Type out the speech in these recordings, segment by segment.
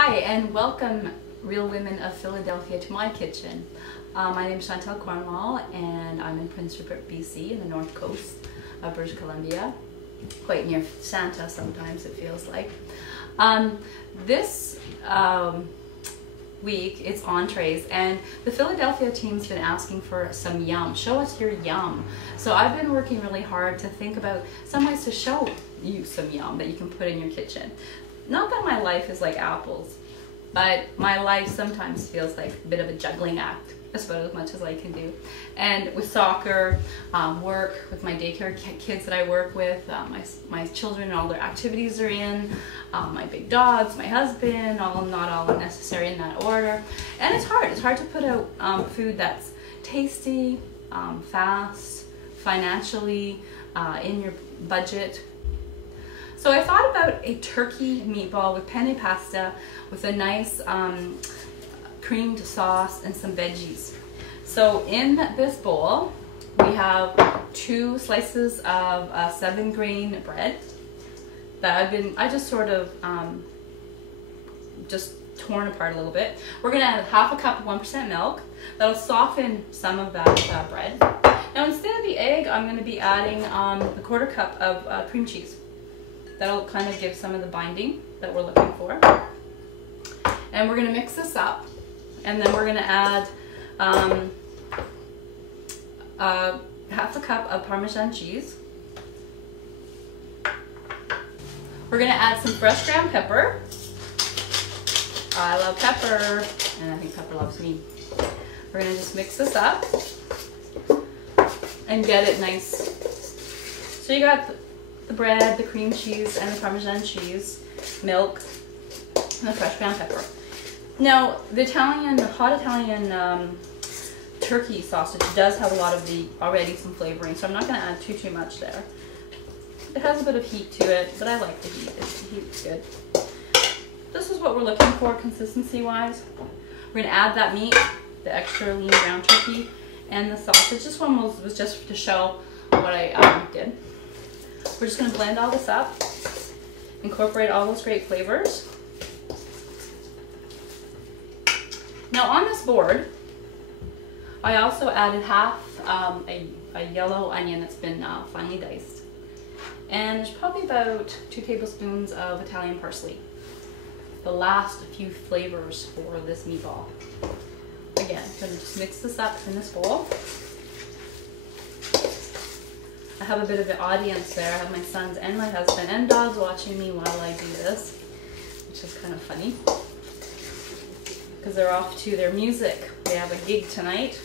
Hi and welcome real women of Philadelphia to my kitchen. My name is Chantel Cornwall and I'm in Prince Rupert, BC in the north coast of British Columbia, quite near Santa sometimes it feels like. This week it's entrees and the Philadelphia team's been asking for some yum. Show us your yum. So I've been working really hard to think about some ways to show you some yum that you can put in your kitchen. Not that my life is like apples, but my life sometimes feels like a bit of a juggling act. That's about as much as I can do. And with soccer, work, with my daycare kids that I work with, my children and all their activities are in, my big dogs, my husband, not all necessary in that order. And it's hard to put out food that's tasty, fast, financially, in your budget. So I thought about a turkey meatball with penne pasta with a nice creamed sauce and some veggies. So in this bowl, we have 2 slices of 7-grain bread that I just sort of just torn apart a little bit. We're gonna add half a cup of 1% milk. That'll soften some of that bread. Now instead of the egg, I'm gonna be adding a 1/4 cup of cream cheese. That'll kind of give some of the binding that we're looking for. And we're gonna mix this up. And then we're gonna add half a cup of Parmesan cheese. We're gonna add some fresh ground pepper. I love pepper, and I think pepper loves me. We're gonna just mix this up and get it nice. So you got the bread, the cream cheese, and the Parmesan cheese, milk, and the fresh ground pepper. Now, the hot Italian turkey sausage does have a lot of already some flavoring, so I'm not going to add too much there. It has a bit of heat to it, but I like the heat. The heat's good. This is what we're looking for consistency-wise. We're going to add that meat, the extra lean ground turkey, and the sausage. This one was just to show what I did. We're just going to blend all this up, incorporate all those great flavors. Now on this board, I also added half a yellow onion that's been finely diced. And there's probably about 2 tablespoons of Italian parsley. The last few flavors for this meatball. Again, I'm going to just mix this up in this bowl. I have a bit of an audience there. I have my sons and my husband and dogs watching me while I do this, which is kind of funny because they're off to their music. They have a gig tonight.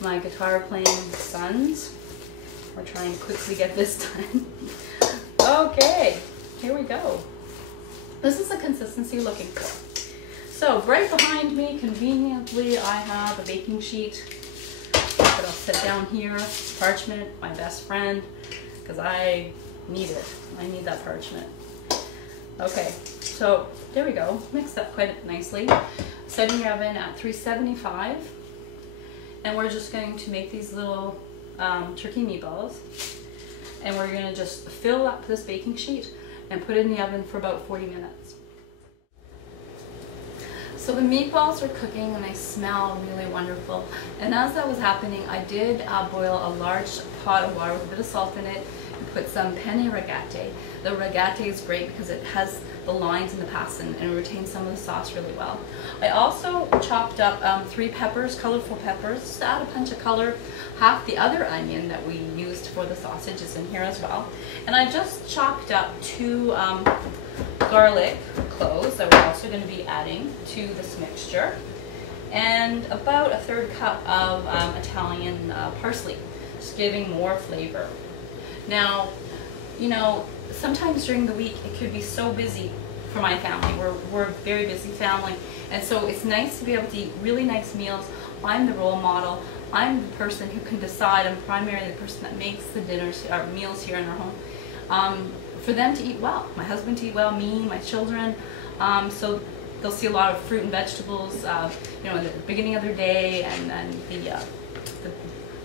My guitar playing sons. We're trying to quickly get this done. Okay, here we go. This is the consistency you're looking for. So right behind me, conveniently, I have a baking sheet. But I'll sit down here, parchment, my best friend, because I need it. I need that parchment. Okay, so there we go. Mixed up quite nicely. Set in your oven at 375. And we're just going to make these little turkey meatballs. And we're going to just fill up this baking sheet and put it in the oven for about 40 minutes. So the meatballs are cooking and they smell really wonderful. And as that was happening, I did boil a large pot of water with a bit of salt in it and put some penne rigate. The rigate is great because it has the lines in the pasta and it retains some of the sauce really well. I also chopped up 3 peppers, colorful peppers, just to add a punch of color. Half the other onion that we used for the sausage is in here as well. And I just chopped up 2 garlic cloves that we're also going to be adding to this mixture, and about a 1/3 cup of Italian parsley, just giving more flavor. Now, you know, sometimes during the week it could be so busy for my family. We're a very busy family, and so it's nice to be able to eat really nice meals. I'm the role model. I'm the person who can decide. I'm primarily the person that makes the dinners or meals here in our home. For them to eat well, my husband to eat well, me, my children, so they'll see a lot of fruit and vegetables, you know, in the beginning of their day, and then the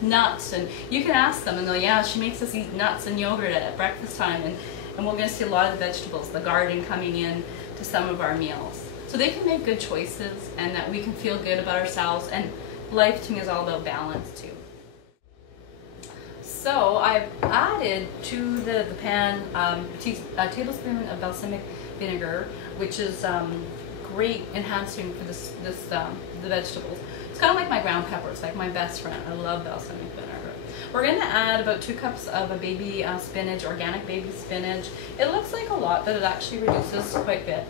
nuts. And you can ask them, and they'll, yeah, she makes us eat nuts and yogurt at breakfast time, and we're going to see a lot of the vegetables, the garden coming in to some of our meals. so they can make good choices and that we can feel good about ourselves. And life to me is all about balance too. So I've added to the pan a tablespoon of balsamic vinegar, which is great enhancing for the vegetables. It's kind of like my ground pepper. It's like my best friend. I love balsamic vinegar. We're going to add about 2 cups of a baby spinach, organic baby spinach. It looks like a lot, but it actually reduces quite a bit.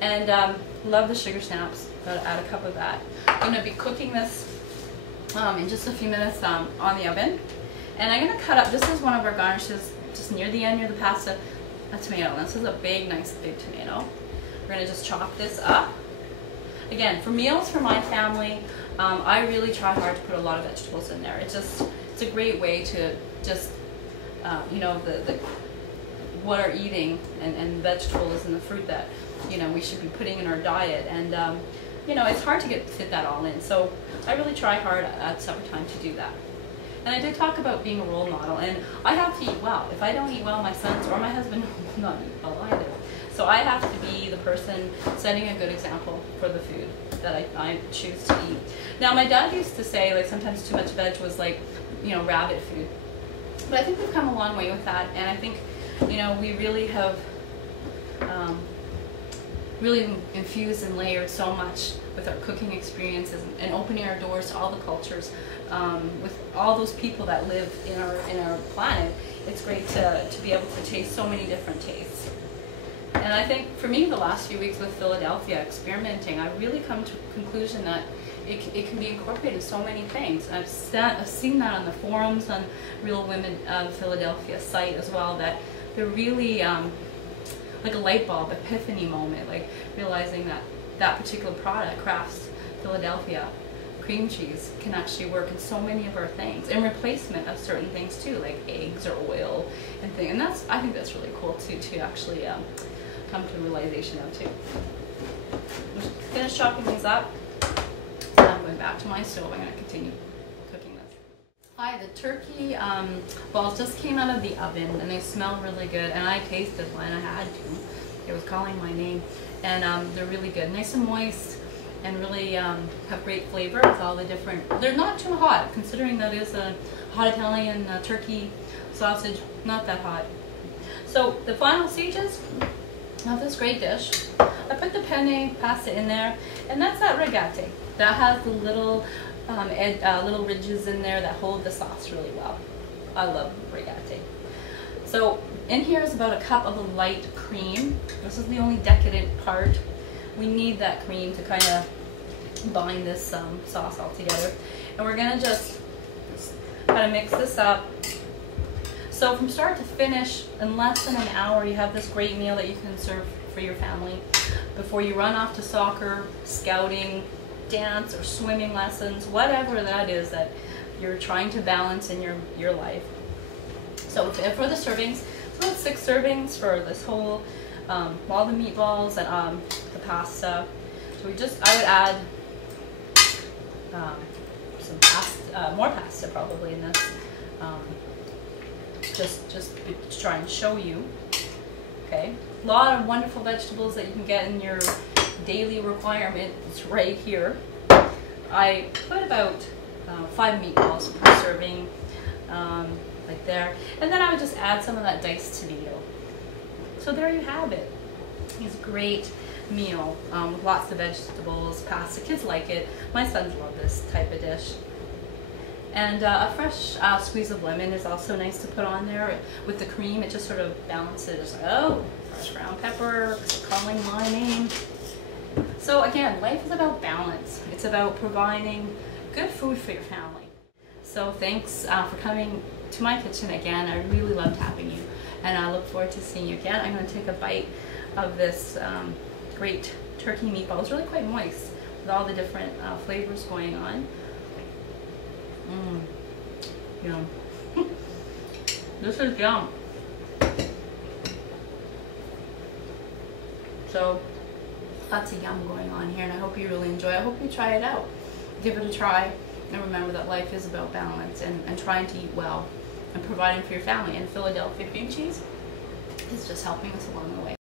And love the sugar snaps. I'll add a cup of that. I'm going to be cooking this in just a few minutes on the oven. And I'm going to cut up, this is one of our garnishes, just near the end, near the pasta, a tomato. And this is a big, nice big tomato. We're going to just chop this up. Again, for meals for my family, I really try hard to put a lot of vegetables in there. It's a great way to just, you know, what are eating and vegetables and the fruit that, you know, we should be putting in our diet. And, you know, it's hard to fit that all in. So I really try hard at supper time to do that. And I did talk about being a role model, and I have to eat well. If I don't eat well, my sons or my husband will not eat well either. So I have to be the person setting a good example for the food that I choose to eat. Now, my dad used to say, like, sometimes too much veg was like, you know, rabbit food. But I think we've come a long way with that, and I think, you know, we really have really infused and layered so much with our cooking experiences and opening our doors to all the cultures, with all those people that live in our planet. It's great to be able to taste so many different tastes. And I think for me, the last few weeks with Philadelphia experimenting, I've really come to a conclusion that it can be incorporated in so many things. I've seen that on the forums on Real Women of Philadelphia site as well, that they're really like a light bulb epiphany moment, like realizing that that particular product, Kraft's Philadelphia cream cheese, can actually work in so many of our things, in replacement of certain things too, like eggs or oil and things. And I think that's really cool to actually come to a realization of too. Just finish chopping these up. I'm going back to my stove. I'm going to continue cooking this. Hi, the turkey balls just came out of the oven and they smell really good, and I tasted one. I had to. It was calling my name, and they're really good, nice and moist, and really have great flavor with all the different. They're not too hot, considering that is a hot Italian turkey sausage. Not that hot. So the final stages of this great dish, I put the penne pasta in there, and that's that regate. That has the little little ridges in there that hold the sauce really well. I love regate. So in here is about a cup of the light cream. This is the only decadent part. We need that cream to kind of bind this sauce all together. And we're gonna just kind of mix this up. So from start to finish, in less than an hour, you have this great meal that you can serve for your family before you run off to soccer, scouting, dance, or swimming lessons, whatever that is that you're trying to balance in your life. So for the servings, it's about 6 servings for this whole, all the meatballs and the pasta. So I would add some pasta, more pasta probably in this. Just to try and show you. Okay, a lot of wonderful vegetables that you can get in your daily requirement. It's right here. I put about 5 meatballs per serving, like there, and then I would just add some of that diced tomato. So there you have it. It's a great meal with lots of vegetables, pasta. Kids like it. My sons love this type of dish. And a fresh squeeze of lemon is also nice to put on there with the cream. It just sort of balances. Oh, fresh ground pepper, calling my name. So again, life is about balance. It's about providing good food for your family. So thanks for coming to my kitchen again. I really loved having you, and I look forward to seeing you again. I'm going to take a bite of this great turkey meatball. It's really quite moist with all the different flavors going on. Yum. This is yum. So lots of yum going on here, and I hope you really enjoy it. I hope you try it out. Give it a try, and remember that life is about balance and trying to eat well and providing for your family. And Philadelphia cream cheese is just helping us along the way.